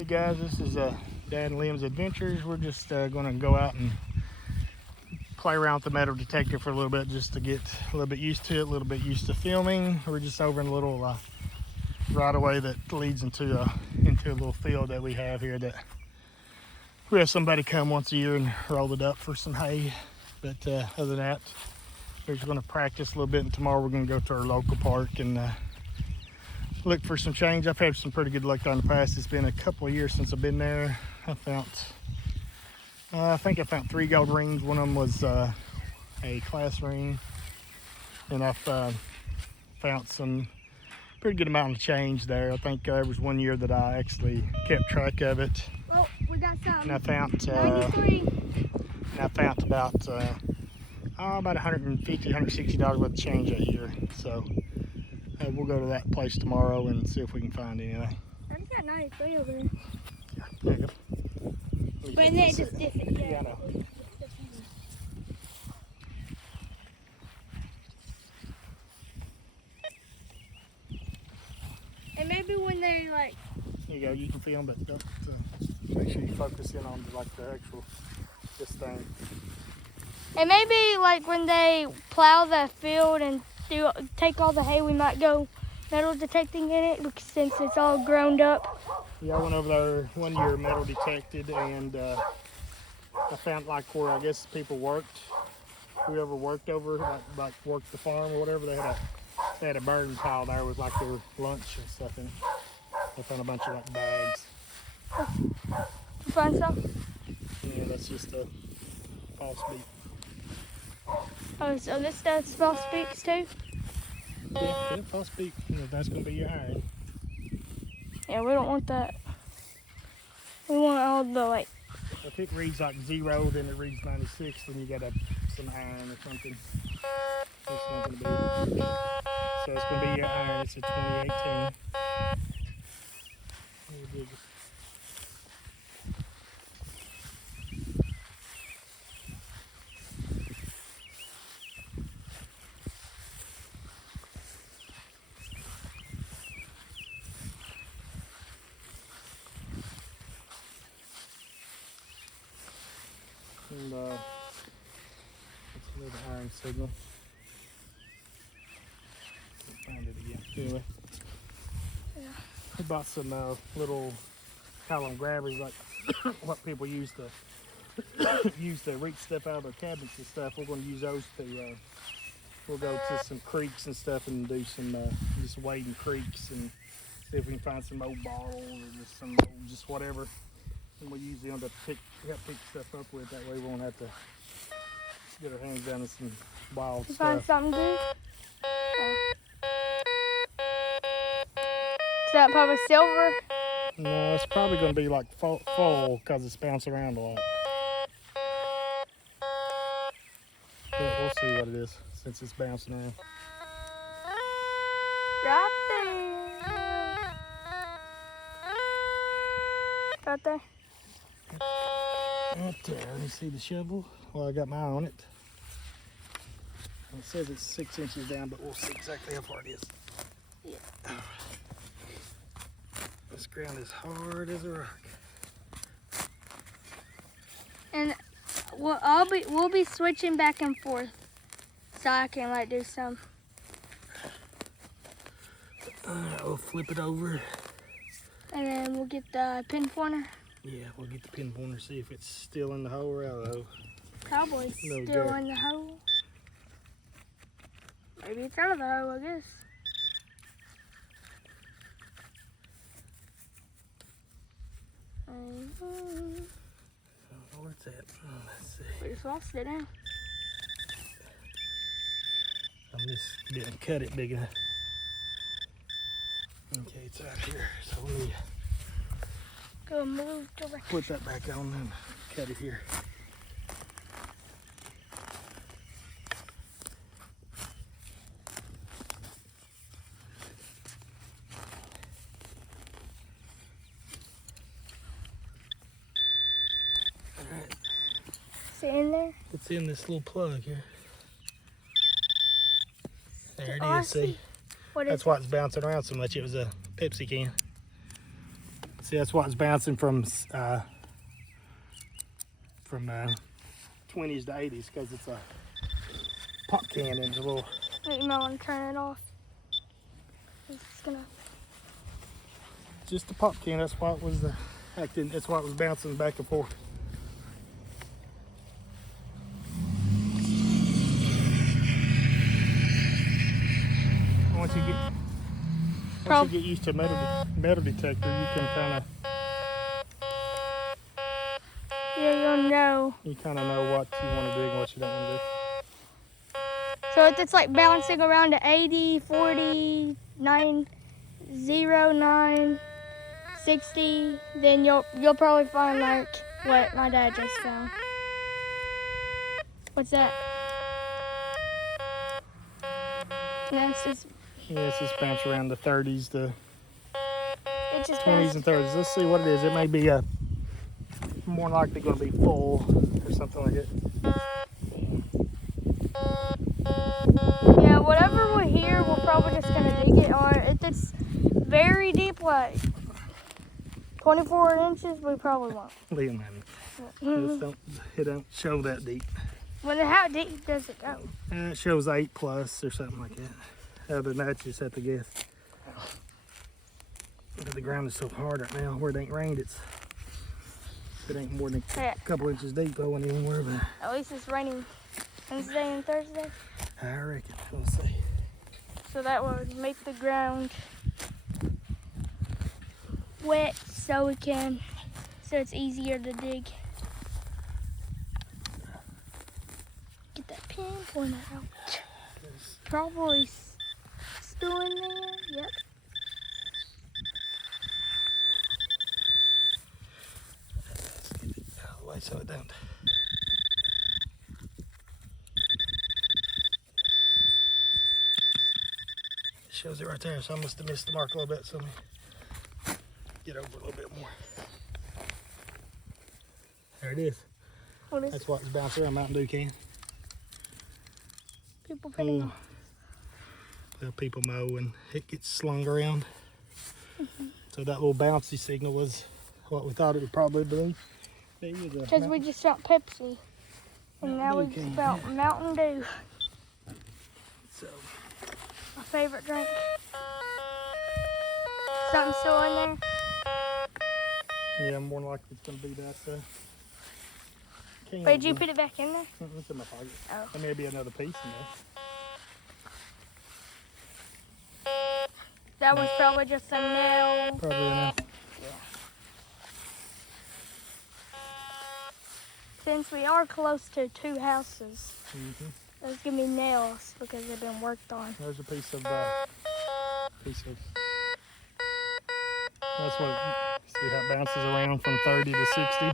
Hey guys, this is Dad and Liam's Adventures. We're just going to go out and play around with the metal detector for a little bit, just to get a little bit used to it, a little bit used to filming. We're just over in a little right away that leads into a little field that we have here, that we have somebody come once a year and roll it up for some hay. But other than that, we're just going to practice a little bit, and tomorrow we're going to go to our local park and look for some change. I've had some pretty good luck there in the past. It's been a couple of years since I've been there. I think I found 3 gold rings. One of them was a class ring, and I've found some pretty good amount of change there. I think there was one year that I actually kept track of it. Well, we got some. And I found 93. and I found about $150, $160 worth of change that year. So we'll go to that place tomorrow and see if we can find anything. I just got 93 over there. Yeah, there you go. But it's just different. Yeah, I know. And maybe when they like. Here you go. You can film, but don't make sure you focus in on the actual this thing. And maybe like when they plow the field and take all the hay, we might go metal detecting in it, because since it's all grown up. Yeah, I went over there one year, metal detected, and I found like where I guess people worked. Whoever worked over, like worked the farm or whatever, they had a burn pile there with like their lunch and stuff in it. I found a bunch of like bags. You find some? Yeah, that's just a false beat. Oh, so this does false beaks too? Yeah, false beat. That's gonna be your iron. Yeah, we don't want that. We want all the like. If it reads like 0, then it reads 96, then you got some iron or something. It's not gonna be. So it's gonna be your iron. It's a 2018. And that's another iron signal. Can't find it again. Anyway, Yeah. I bought some little column grabbers, like what people use to reach stuff out of their cabinets and stuff. We're going to use those to. We'll go to some creeks and stuff and do some just wading creeks and see if we can find some old bottles or just some old, just whatever. And we'll use them to help pick stuff up with. That way we won't have to get our hands down in some wild You stuff. find something good? Is that probably silver? No, it's probably going to be like full because it's bouncing around a lot. But we'll see what it is since it's bouncing around. Right there. Right there. Right there, let me see the shovel. Well, I got my eye on it. It says it's 6 inches down, but we'll see exactly how far it is. Yeah. This ground is hard as a rock. And we'll be switching back and forth, so I can like do some. We'll flip it over. And then we'll get the pin pointer. Yeah, we'll get the pin pointer, see if it's still in the hole or out of the hole. Probably No still dirt. in the hole. Maybe it's out of the hole, I guess. I don't know where it's at. Let's see. We just lost it now. I just didn't cut it big enough. Okay, it's out here. So let me Go move direction. put that back on and cut it here. Alright. Is it in there? It's in this little plug here. There it Oh, I is, see? see. What is That's why it's bouncing around so much. It was a Pepsi can. See, that's why it's bouncing from 20s to 80s, because it's a pop can and it's a little. You might want to turn it off. It's gonna. Just a pop can. That's why it was acting. That's why it was bouncing back and forth. Once you get used to metal detector, you can kind of. Yeah, you'll know. You kind of know what you want to do and what you don't want to do. So if it's like bouncing around to 80, 40, 9, 0, 9, 60, then you'll probably find like what my dad just found. What's that? Yeah, it's just bounce around the 30s, the it just 20s and 30s. Let's see what it is. It may be more likely going to be full or something like it. Yeah, whatever we hear, we're probably just gonna dig it. Or if it's very deep, like 24 inches, we probably won't. Liam, it don't show that deep. How deep does it go? It shows 8+ or something like that. Other than that, you just have to guess. Because the ground is so hard right now, where it ain't rained, it ain't more than a couple inches deep going anywhere. But at least it's raining Wednesday and Thursday. I reckon. We'll see. So that would make the ground wet, so it's easier to dig. Get that pinpoint out. Probably still in there. Yep. Let's get it out of the way so it don't. It shows it right there, so I must have missed the mark a little bit, so let me get over a little bit more. There it is. What is That's what it's bouncing around, Mountain Dew can. people putting? Well, people mow and it gets slung around. So that little bouncy signal was what we thought it would probably be. Because we just found Pepsi. And now we just found Mountain Dew. So, My favorite drink. Something still in there? yeah, more than likely it's going to be that. Wait, did you put it back in there? It's in my pocket. Oh. There may be another piece in there. That was probably just a nail. Probably enough. Since we are close to two houses, Mm-hmm. those give me nails because they've been worked on. There's a piece of. That's what. See how it bounces around from 30 to 60.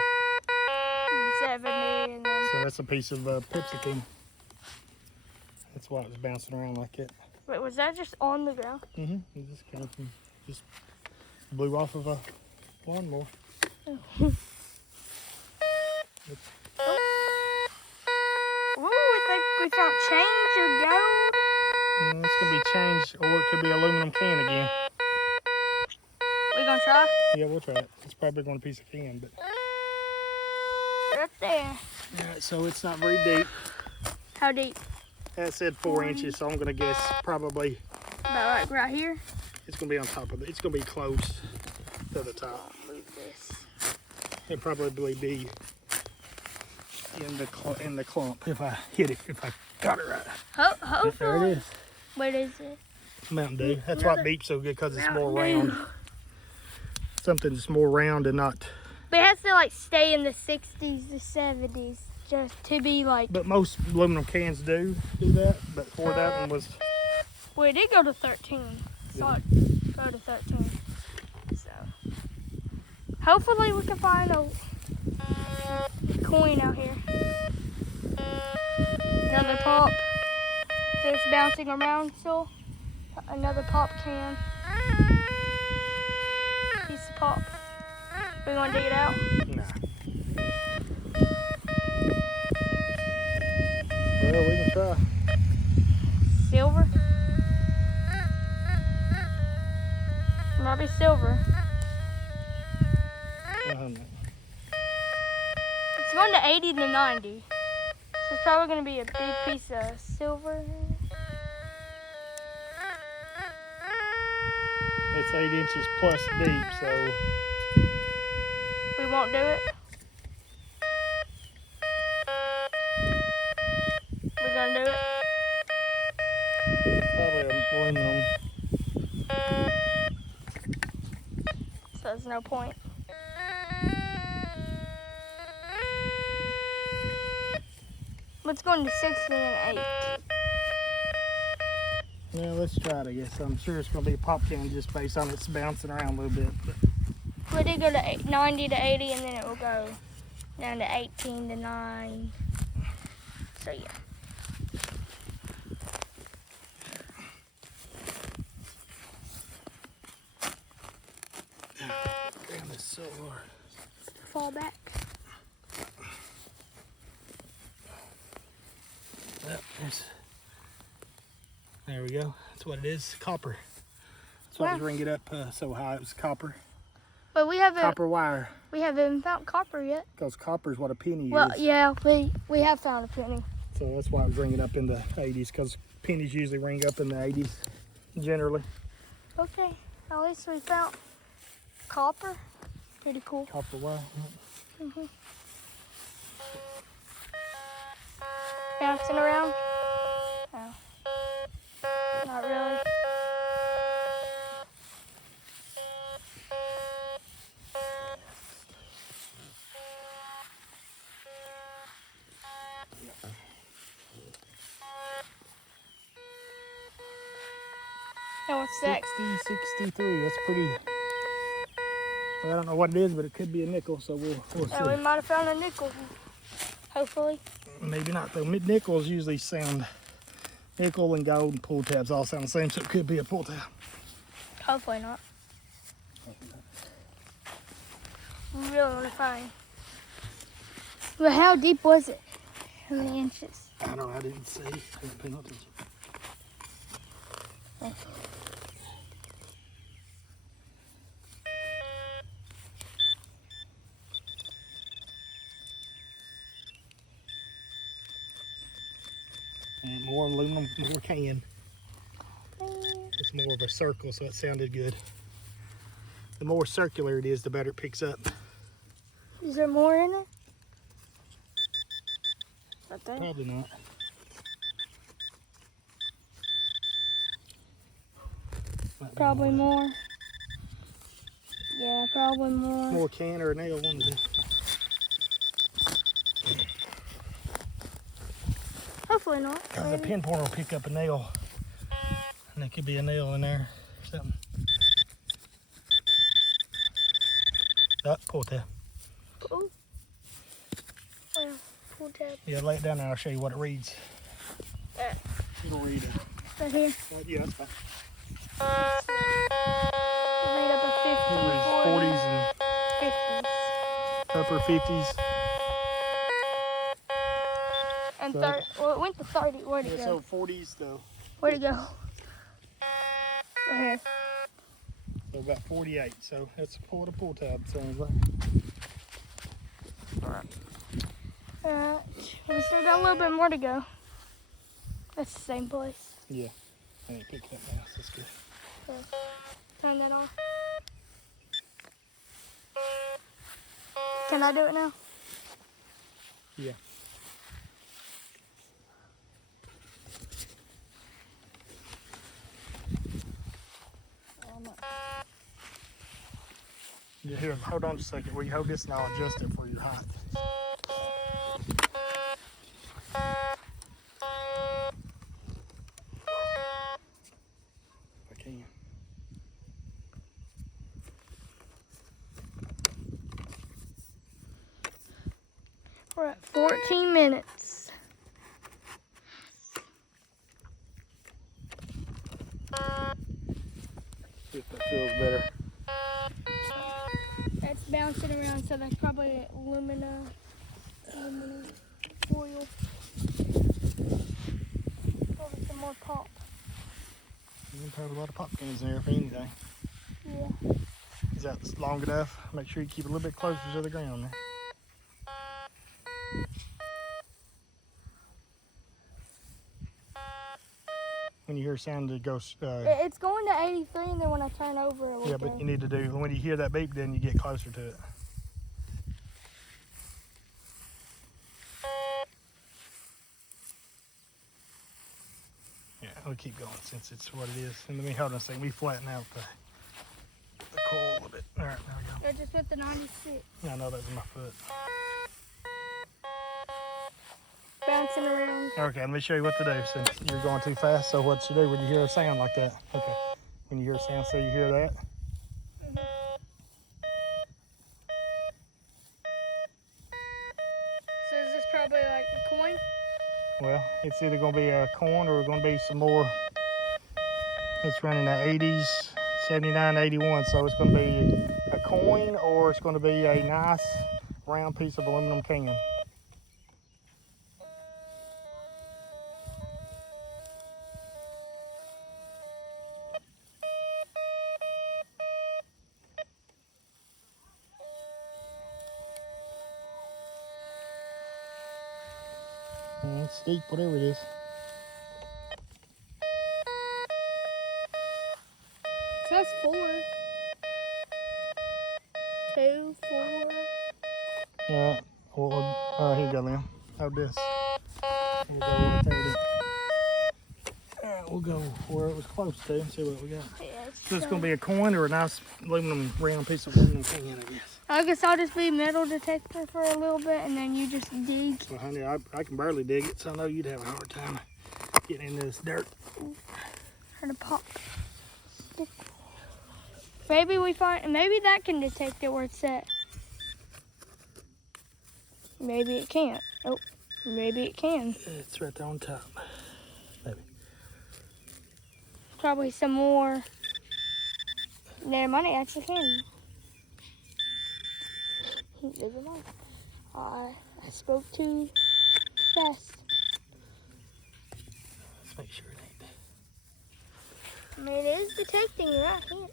70 and then. So that's a piece of Pepsi can. That's why it was bouncing around like that. Wait, was that just on the ground? Mm-hmm. It just came from, just blew off of a lawnmower. Ooh, I think we found change or gold. It's gonna be changed, or it could be aluminum can again. We gonna try? Yeah, we'll try it. It's probably going to be a piece of can, but. Right there. Yeah, so it's not very deep. How deep? That said 4 inches, so I'm gonna guess probably About like right here? it's gonna be on top of it. It's gonna be close to the top. Move this. It'll probably be in the clump if I hit it, if I got it right. Hopefully. There it is. What is it? Mountain Dew. That's why it beeps so good, because it's more Mountain round. Dew. Something that's more round and not. But it has to like stay in the 60s to 70s just to be like. But most aluminum cans do that. But for that one was. Well, it did go to 13. Saw it go to 13. So hopefully we can find a coin out here. Another pop. Just bouncing around still. Another pop can. Piece of pop. We gonna dig it out? Nah. Well, we can try. Silver? Might be silver. don't know. It's going to 80 to 90. So it's probably going to be a big piece of silver. It's 8 inches plus deep, so We won't do it. We're going to do it. probably aluminum. So there's no point. Let's go into 60 and 8. Yeah, let's try it, I guess. I'm sure it's going to be a pop can just based on it's bouncing around a little bit. But We did go to 90 to 80, and then it will go down to 18 to 9. So yeah. damn, it's so hard. Fall back. Yep, there we go. That's what it is, copper. That's why I was ringing it up so high. It was copper. But we haven't Copper wire. we haven't found copper yet. Because copper is what a penny Well, is. yeah, we have found a penny. So that's why I was ringing up in the 80s, because pennies usually ring up in the 80s, generally. Okay, at least we found copper. Pretty cool. Copper wire. Bouncing around? No. Not really. Now what's that? 60, 63. That's pretty. Well, I don't know what it is, but it could be a nickel, so we'll see. Oh, we might have found a nickel. Hopefully. Maybe not, though. Nickels usually sound, nickel and gold and pull tabs all sound the same, so it could be a pull tab. Hopefully not. We really want to find. But how deep was it? How many inches? I don't know, I didn't see. I didn't pay no attention. And more aluminum, more can. It's more of a circle, so it sounded good. The more circular it is, the better it picks up. Is there more in it? I think. Probably not. Might be Probably more. Yeah, probably more. More can or a nail, one of them. Hopefully not. Because the pin pointer will pick up a nail. And there could be a nail in there or something. Oh, pull tab. Oh. Well, pull tab. Yeah, lay it down there. I'll show you what it reads. It'll read it. Right here. Well, yeah, that's fine. Read up a 50, It reads 40s and 50s. upper 50s. And So- 30. Well, it went to 30. Where'd it Yeah, go? so 40s though. Where'd it go? Right here. So about 48. So that's a pull tab, sounds like. Alright. We still got a little bit more to go. That's the same place. Yeah. And it picked up now, so that's good. So, turn that off. Can I do it now? Yeah. Yeah, here, hold on just a second. Will you hold this and I'll adjust it for your height? If I can. We're at 14 minutes. See if that feels better. That's bouncing around, so that's probably aluminum foil. Probably some more pop. You can have a lot of pop cans in there if anything. Yeah. Is out long enough. Make sure you keep it a little bit closer to the ground there. When you hear a sound that goes, it's going to 83, and then when I turn over, it will yeah, go. but you need to do, when you hear that beep, then you get closer to it. Yeah, we'll keep going since it's what it is. And let me hold on a second. We flatten out the coil a little bit. All right, there we go. Yeah, just with the 96. Yeah, I know that was my foot. Bouncing around. Okay, let me show you what to do since you're going too fast. So what you do when you hear a sound like that? Okay, when you hear a sound, so you hear that. So is this probably like a coin? Well, it's either going to be a coin or going to be some more. It's running the 80s, 79, 81. So it's going to be a coin or it's going to be a nice round piece of aluminum can. It's steep, whatever it is. So that's 4. 2, 4. Yeah. Well, here you go, Liam. Hold this. We'll go right there. We'll go where it was close to and see what we got. Yeah, So it's going to be a coin or a nice aluminum, round piece of aluminum can, I guess. I guess I'll just be metal detector for a little bit, and then you just dig. Well, honey, I can barely dig it, so I know you'd have a hard time getting into this dirt. Trying to pop. Maybe that can detect it where it's at. Maybe it can't. Oh, maybe it can. It's right there on top. Maybe. Probably some more. Their money actually can. Never mind. I spoke too fast. Let's make sure it ain't. I mean, it is detecting right here.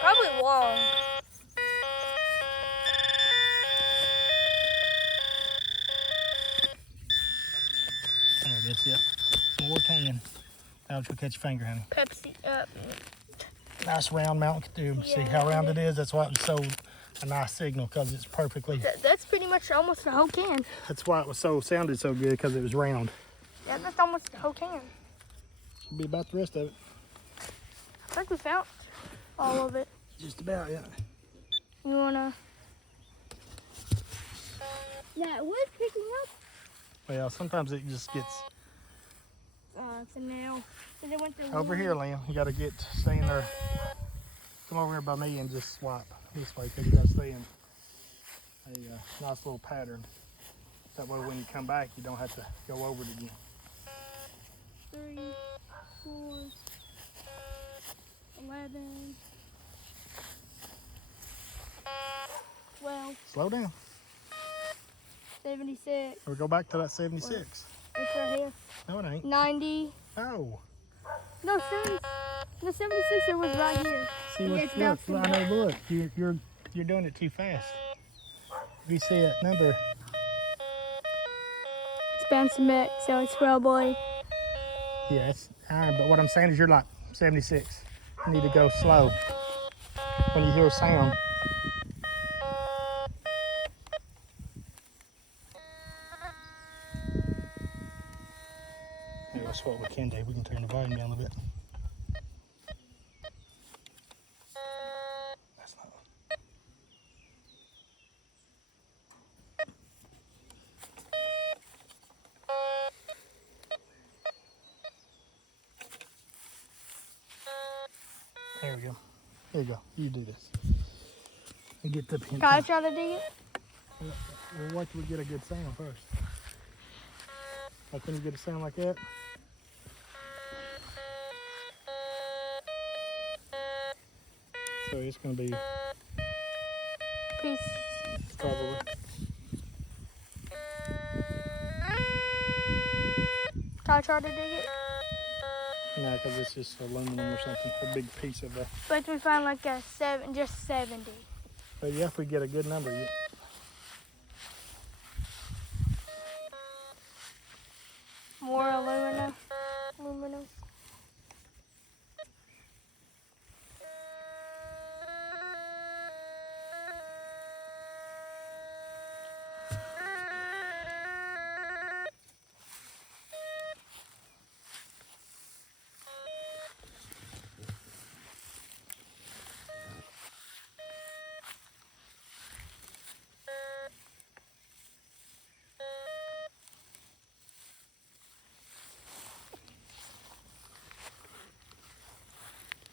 Probably long. There it is, yep. More can. Now you'll catch your finger, honey. Pepsi up. Nice round Mountain Dew. See how round it is? That's why it was so a nice signal, because it's perfectly. That's pretty much almost the whole can. That's why it was sounded so good, because it was round. Yeah, that's almost the whole can. Should be about the rest of it. I think we found all of it. Just about, yeah. You wanna? Yeah, it was picking up. Well, sometimes it just gets It's a nail. Cause it went through over here, Liam. You got to stay in there. Come over here by me and just swipe this way, because you got to stay in a nice little pattern. That way, when you come back, you don't have to go over it again. 3, 4, 11, 12, Slow down. 76. Or go back to that 76. It's right here. No, it ain't. 90. Oh. No, 70. The 76 was right here. See Yeah, what? it's Look, bouncing I know. Look, you're doing it too fast. If you see that number, It's bouncing back, so it's probably. yeah, it's iron. But what I'm saying is, you're like 76. You need to go slow when you hear a sound. Maybe that's what we can do. We can turn the volume down a little bit. That's not. There we go. There you go. You do this. And get the pin. Can I try to dig it? Well, wait till we get a good sound first. Like when you get a sound like that. So it's going to be Peace. probably. Shall I try to dig it? No, because it's just aluminum or something. A big piece of But if we find like a just 70. But yeah, if we get a good number, yeah. More aluminum. Aluminum.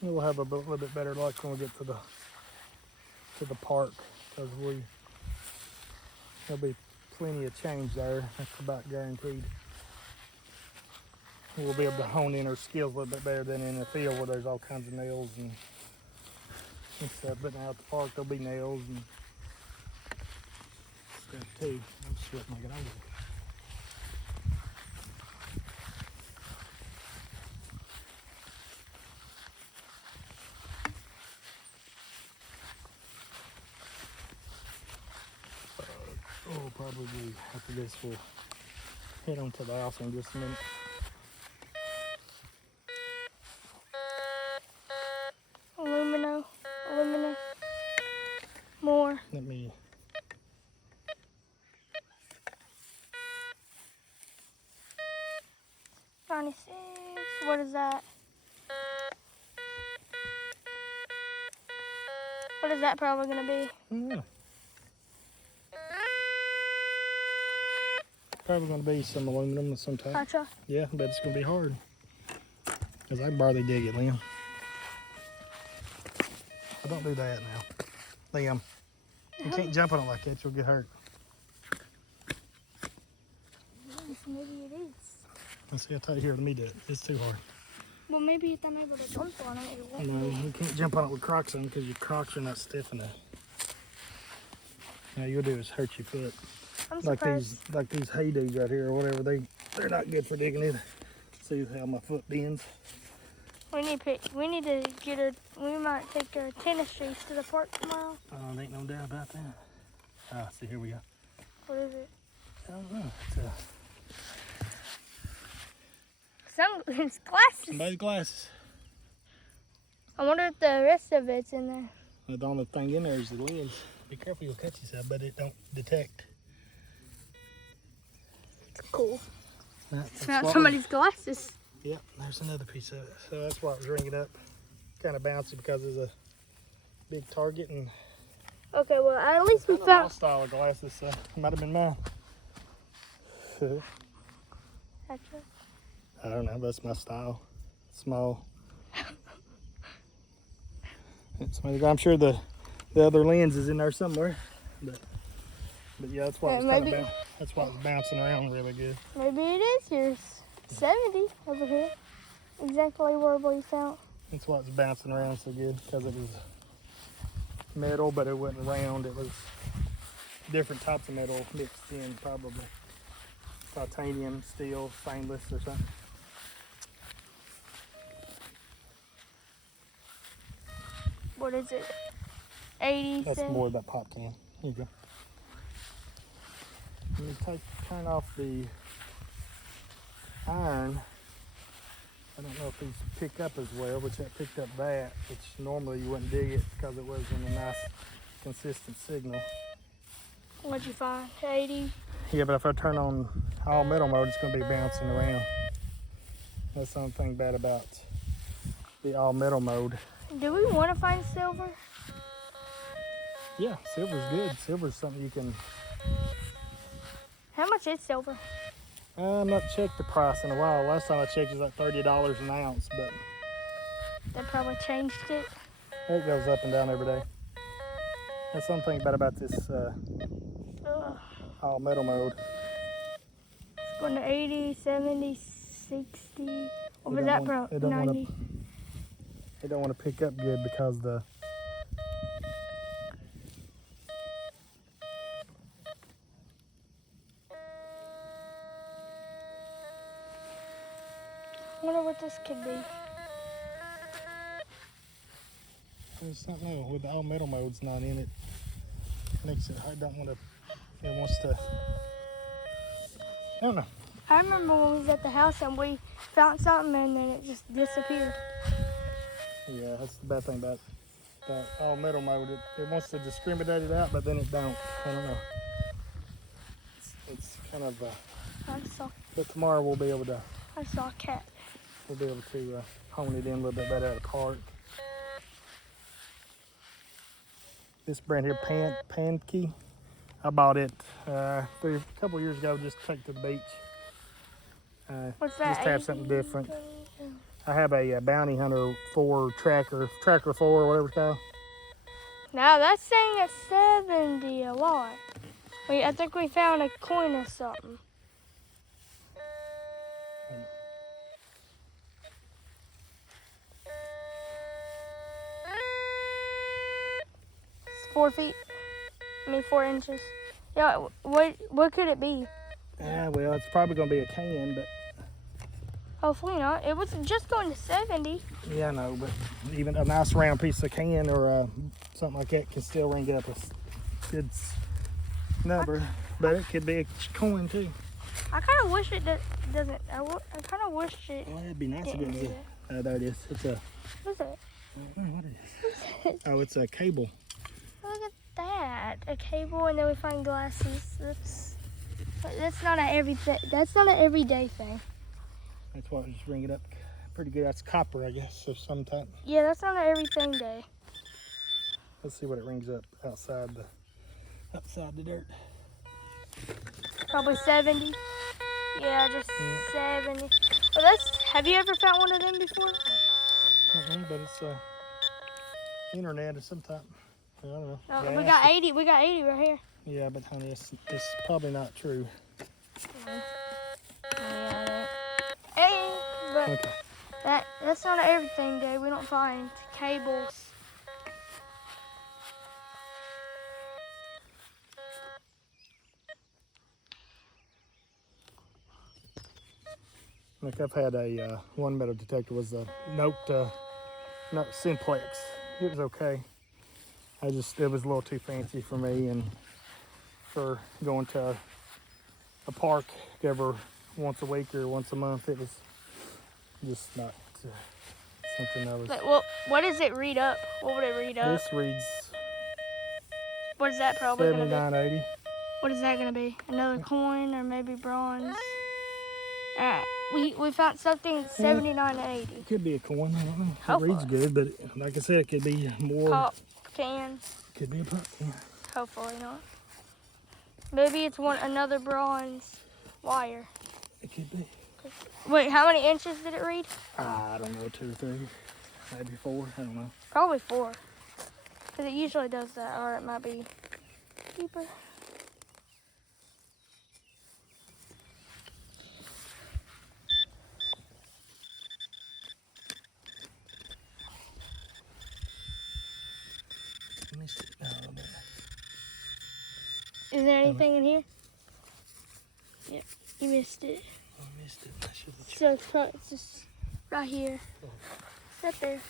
We'll have a little bit better luck when we get to the park, because there'll be plenty of change there. That's about guaranteed. We'll be able to hone in our skills a little bit better than in the field where there's all kinds of nails and stuff. But now at the park there'll be nails and stuff too. I'm sweating like an ogre. Probably after this we'll head on to the house in just a minute. Aluminum. More. Let me. 96. What is that? What is that probably gonna be? Yeah. Probably going to be some aluminum of some type. Gotcha. Yeah, but it's going to be hard. Because I can barely dig it, Liam. I don't do that now. Liam, you can't jump on it like that. You'll get hurt. Maybe it is. Let's see, I'll tell you here. Let me do it. It's too hard. Well, maybe if I'm able to jump on it, it won't No, be. you can't jump on it with Crocs on because your Crocs are not stiff enough. Now, you'll do is hurt your foot. I'm Like surprised. these hay dudes right here or whatever, they're not good for digging either. See how my foot bends? We need to we might take our tennis shoes to the park tomorrow. Oh, ain't no doubt about that. Ah, see, here we go. What is it? I don't know. It's Glasses. somebody's glasses. I wonder if the rest of it's in there. The only thing in there is the lens. Be careful, you'll cut yourself, but it don't detect. It's cool. That's Found somebody's glasses. Yep, there's another piece of it. So that's why it was ringing up. Kind of bouncy because there's a big target and Okay, well at least we my found. style of glasses, so it might have been mine. Gotcha. I don't know, that's my style. Small. I'm sure the other lens is in there somewhere, but yeah, that's why it was that's why it was bouncing around really good. Maybe it is yours. 70 over here. Exactly where we found. That's why it was bouncing around so good, because it was metal, but it wasn't round. It was different types of metal mixed in, probably titanium, steel, stainless, or something. What is it? 80. That's more of that pop can. Here you go. Let me turn off the iron. I don't know if these pick up as well, which that picked up that, which normally you wouldn't dig it because it wasn't a nice consistent signal. What'd you find? 80. Yeah, but if I turn on all metal mode, it's going to be bouncing around. That's the only thing bad about the all metal mode. Do we want to find silver? Yeah, silver's good. Silver's something you can... How much is silver? I've not checked the price in a while. Last time I checked it was like $30 an ounce, but They probably changed it. it goes up and down every day. That's one thing bad about this all metal mode. It's going to 80, 70, 60. What was that, bro? 90. They don't want to pick up good because the I wonder what this could be. It's not no with the all metal mode's not in it. Makes it I don't want to. It wants to. I don't know. I remember when we was at the house and we found something and then it just disappeared. Yeah, that's the bad thing about the all metal mode. It wants to discriminate it out, but then it don't. I don't know. It's kind of. But tomorrow we'll be able to. I saw a cat. We'll be able to hone it in a little bit better at the park. This brand here, Pankey. I bought it a couple years ago just to take to the beach. What's that? Just to have something different. I have a Bounty Hunter 4 Tracker 4, whatever it's called. Now that's saying it's 70 a lot. Wait, I think we found a coin or something. It's 4 feet. 4 inches. Yeah, what could it be? Well, it's probably going to be a can, but... Hopefully not. It was just going to 70. Yeah, I know, but even a nice round piece of can or something like that can still ring up a good number. But it could be a coin, too. I kind of wish it doesn't. I kind of wish it... Well, it'd be nice if it didn't was do a... there it is. It's a... What is it? I don't know what it is. Oh, it's a cable. Look at that. A cable, and then we find glasses. That's not an everything. That's not an everyday thing. That's why I just ring it up pretty good. That's copper, I guess, of some type. Yeah, that's not an everything day. Let's see what it rings up outside the dirt. Probably 70. Yeah, just 70. Well, have you ever found one of them before? But it's internet of some type. I don't know. No, we got 80. We got 80 right here. Yeah, but honey, it's probably not true. Yeah, hey, but Okay. that's not an everything day. We don't find cables. Like I've had a one metal detector was a Note Simplex. It was okay. It was a little too fancy for me, and for going to a park every once a week or once a month, it was just not something I was. Like, what does it read up? What would it read up? This reads What is that probably gonna be? 79.80. What is that gonna be? Another coin or maybe bronze? All right, we found something 79.80. It could be a coin. I don't know. It Hopefully. reads good, but like I said, it could be more. Pop can. Could be a pop can. Hopefully not. Maybe it's another bronze wire. It could be. Wait, how many inches did it read? I don't know, 2 or 3, maybe 4. I don't know. Probably 4. Because it usually does that, or it might be deeper. Missed it a little bit. Is there anything in here? Yep, you missed it. I missed it. I should have checked. So it's just right here. Right there.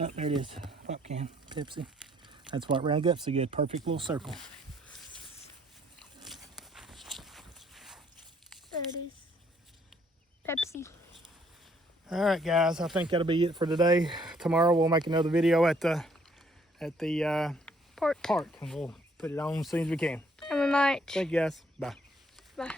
Oh, there it is. Pop can. Pepsi. That's what round up so good. Perfect little circle. There it is. Pepsi. All right, guys. I think that'll be it for today. Tomorrow we'll make another video at the park, and we'll put it on as soon as we can. And we might. Thank you, guys. Bye. Bye.